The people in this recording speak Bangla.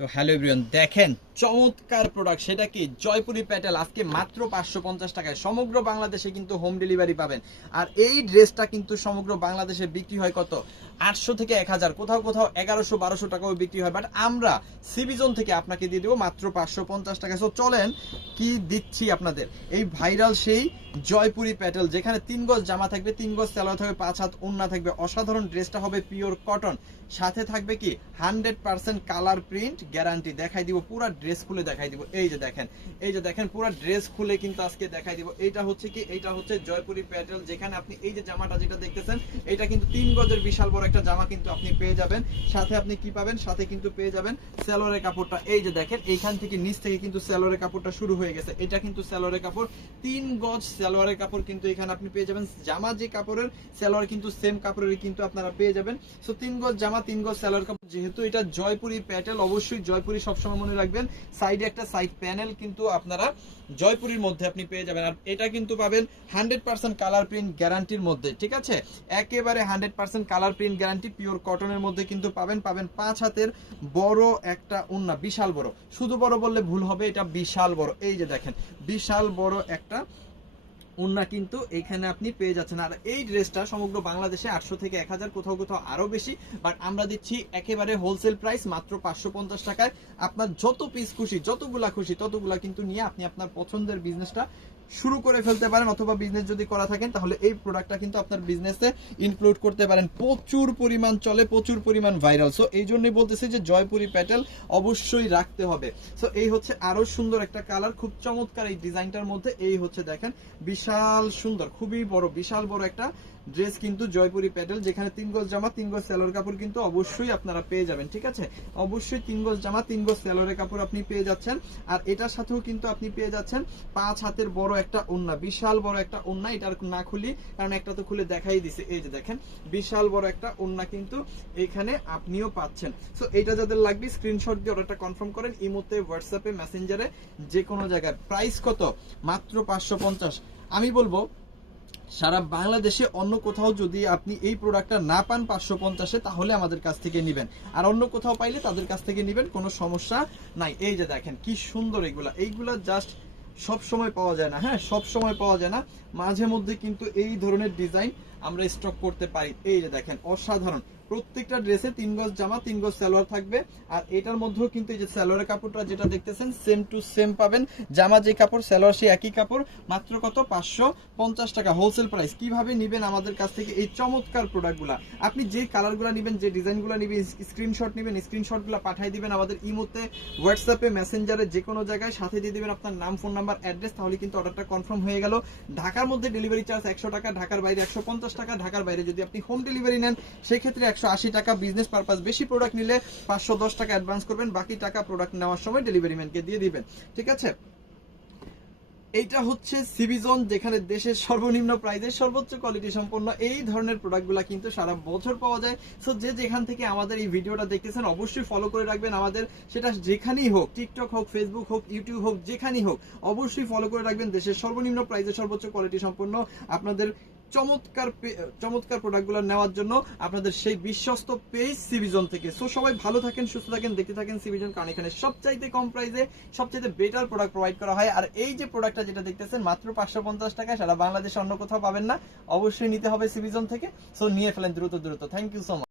তো হ্যালো এভরিওয়ান, দেখেন চমৎকার প্রোডাক্ট, সেটা কি জয়পুরি প্যাটেল আজকে মাত্র 550 টাকায় সমগ্র বাংলাদেশে কিন্তু হোম ডেলিভারি পাবেন। আর এই ড্রেসটা কিন্তু সমগ্র বাংলাদেশে বিক্রি হয় কত, 800 থেকে 1000, কোথাও কোথাও 1100-1200 টাকাও বিক্রি হয়, বাট আমরা সিবিজন থেকে আপনাকে দিয়ে দেবো মাত্র 550 টাকা। সো চলেন কি দিচ্ছি আপনাদের, এই ভাইরাল সেই জয়পুরি প্যাটেল, যেখানে 3 গজ জামা থাকবে, 3 গজ সালোয়ার থাকবে, 5 হাত ওড়না থাকবে, অসাধারণ ড্রেসটা হবে পিওর কটন, সাথে থাকবে কি 100% কালার প্রিন্ট গ্যারান্টি। দেখাই দিব পুরো ড্রেস খুলে দেখাই দিব, এই যে দেখেন, এই যে দেখেন পুরো ড্রেস খুলে কিন্তু আজকে দেখাই দিব। এইটা হচ্ছে কি, এইটা হচ্ছে জয়পুরি প্যাটেল, যেখানে আপনি এই যে জামাটা যেটা দেখতেছেন, এটা কিন্তু 3 গজের বিশাল বড় একটা জামা কিন্তু আপনি পেয়ে যাবেন। সাথে আপনি কি পাবেন, সাথে কিন্তু পেয়ে যাবেন সালোয়ারের কাপড়টা। এই যে দেখেন, এইখান থেকে নিচ থেকে কিন্তু সালোয়ারের কাপড়টা শুরু হয়ে গেছে, এটা কিন্তু সালোয়ারের কাপড়, 3 গজ সালোয়ারের কাপড় কিন্তু এখানে আপনি পেয়ে যাবেন। জামা যে কাপড়ের, সালোয়ার কিন্তু সেম কাপড়ের কিন্তু আপনারা পেয়ে যাবেন। সো 3 গজ জামা, 3 গজ সালোয়ার কাপড়, যেহেতু এটা জয়পুরি প্যাটেল, অবশ্যই জয়পুরি সবসময় মনে রাখবেন। সাইডে একটা সাইড প্যানেল কিন্তু আপনারা জয়পুরির মধ্যে আপনি পেয়ে যাবেন। আর এটা কিন্তু পাবেন 100% কালার প্রিন্ট গ্যারান্টির মধ্যে, ঠিক আছে, একেবারে 100% কালার প্রিন্ট গ্যারান্টি, পিওর কটনের মধ্যে কিন্তু পাবেন। 5 হাতের বড় একটা ওড়না, বিশাল বড়, শুধু বড় বললে ভুল হবে, এটা বিশাল বড়। এই যে দেখেন, বিশাল বড় একটা ওড়না কিন্তু এখানে আপনি পেয়ে যাচ্ছেন। আর এই ড্রেসটা সমগ্র বাংলাদেশে 800 থেকে 1000, কোথাও কোথাও আরো বেশি, বাট আমরা দিচ্ছি একেবারে হোলসেল প্রাইস মাত্র 550 টাকায়। আপনার যত পিস খুশি, যতগুলা খুশি ততগুলা কিন্তু নিয়ে আপনি আপনার পছন্দের বিজনেসটা শুরু করে ফেলতে পারেন, অথবা বিজনেস যদি করা থাকেন তাহলে এই প্রোডাক্টটা কিন্তু আপনার বিজনেসে ইনক্লুড করতে পারেন। প্রচুর পরিমাণ চলে, প্রচুর পরিমাণ ভাইরাল। সো এই জন্যই বলতেছি যে জয়পুরি প্যাটেল অবশ্যই রাখতে হবে। সো এই হচ্ছে আরো সুন্দর একটা কালার, খুব চমৎকার এই ডিজাইনটার মধ্যে। এই হচ্ছে দেখেন, বিশাল সুন্দর, খুবই বড়, বিশাল বড় একটা ড্রেস কিন্তু জয়পুরি প্যাটেল, যেখানে 3 গজ জামা, 3 গজ সালোয়ার কাপড় কিন্তু অবশ্যই আপনারা পেয়ে যাবেন, ঠিক আছে, অবশ্যই 3 গজ জামা, 3 গজ সালোয়ারের কাপড় আপনি পেয়ে যাচ্ছেন। আর এটার সাথেও কিন্তু আপনি পেয়ে যাচ্ছেন 5 হাতের বড় একটা ওড়না, বিশাল বড় একটা ওড়না। এটা না খুলি, কারণ একটা তো খুলে দেখাই দিছে। এই যে দেখেন, বিশাল বড় একটা ওড়না কিন্তু এখানে আপনিও পাচ্ছেন। সো এটা যাদের লাগবে স্ক্রিনশট দিয়ে অর্ডারটা কনফার্ম করেন, ইমোতে, হোয়াটসঅ্যাপে, মেসেঞ্জারে, যে কোনো জায়গায়। প্রাইস কত, মাত্র 550। আমি বলবো সারা বাংলাদেশে অন্য কোথাও যদি আপনি এই প্রোডাক্টটা না পান 550-এ, তাহলে আমাদের কাছ থেকে নেবেন, আর অন্য কোথাও পাইলে তাদের কাছ থেকে নেবেন, কোনো সমস্যা নাই। এই যে দেখেন কি সুন্দর এইগুলা জাস্ট সব সময় পাওয়া যায় না, হ্যাঁ, সব সময় পাওয়া যায় না, মাঝে মধ্যে কিন্তু এই ধরনের ডিজাইন আমরা স্টক করতে পারি। এই যে দেখেন, অসাধারণ, প্রত্যেকটা ড্রেসে 3 গজ জামা, 3 গজ সালোয়ার থাকবে। আর এটার মধ্যেও কিন্তু এই যে সালোয়ারের কাপড়টা যেটা দেখতেছেন, সেম টু সেম পাবেন, জামা যে কাপড়, সালোয়ার সেই একই কাপড়। মাত্র কত, 550 টাকা হোলসেল প্রাইস। কিভাবে নিবেন আমাদের কাছ থেকে এই চমৎকার প্রোডাক্টগুলা, আপনি যে কালারগুলো নেবেন, যে ডিজাইনগুলো নেবেন, স্ক্রিনশট নেবেন, স্ক্রিনশটগুলো পাঠিয়ে দিবেন আমাদের ইমোতে, হোয়াটসঅ্যাপে, মেসেঞ্জারে, যে কোনো জায়গায়, সাথে দিয়ে দিবেন আপনার নাম, ফোন নাম্বার, অ্যাড্রেস, তাহলে কিন্তু অর্ডারটা কনফার্ম হয়ে গেল। ঢাকার মধ্যে ডেলিভারি চার্জ 100 টাকা, ঢাকার বাইরে 150 টাকা। ঢাকার বাইরে যদি আপনি হোম ডেলিভারি নেন সেক্ষেত্রে 180 টাকা। বিজনেস পারপাস বেশি প্রোডাক্ট নিলে 510 টাকা অ্যাডভান্স করবেন, বাকি টাকা প্রোডাক্ট নেওয়ার সময় ডেলিভারি ম্যানকে দিয়ে দিবেন, ঠিক আছে। এইটা হচ্ছে সিবিজন, যেখানে দেশের সর্বনিম্ন প্রাইসে সর্বোচ্চ কোয়ালিটি সম্পন্ন এই ধরনের প্রোডাক্টগুলো কিন্তু সারা বছর পাওয়া যায়। সো যে যেখান থেকে আমাদের এই ভিডিওটা দেখতেছেন অবশ্যই ফলো করে রাখবেন আমাদের, সেটা যেখানেই হোক, টিকটক হোক, ফেসবুক হোক, ইউটিউব হোক, যেখানেই হোক, অবশ্যই ফলো করে রাখবেন। দেশের সর্বনিম্ন প্রাইসে সর্বোচ্চ কোয়ালিটি সম্পন্ন আপনাদের চমৎকার চমৎকার প্রোডাক্টগুলো নেওয়ার জন্য আপনাদের সেই বিশ্বস্ত পেজ সিবিজন থেকে। সো সবাই ভালো থাকেন, সুস্থ থাকেন, দেখতে থাকেন সিবিজন, কারণ এখানে সবচাইতে কম প্রাইসে সবচাইতে বেটার প্রোডাক্ট প্রোভাইড করা হয়। আর এই যে প্রোডাক্টটা যেটা দেখতেছেন মাত্র 550 টাকায়, সারা বাংলাদেশে অন্য কোথাও পাবেন না, অবশ্যই নিতে হবে সিবিজন থেকে। সো নিয়ে ফেলেন দ্রুত দ্রুত। Thank you so much.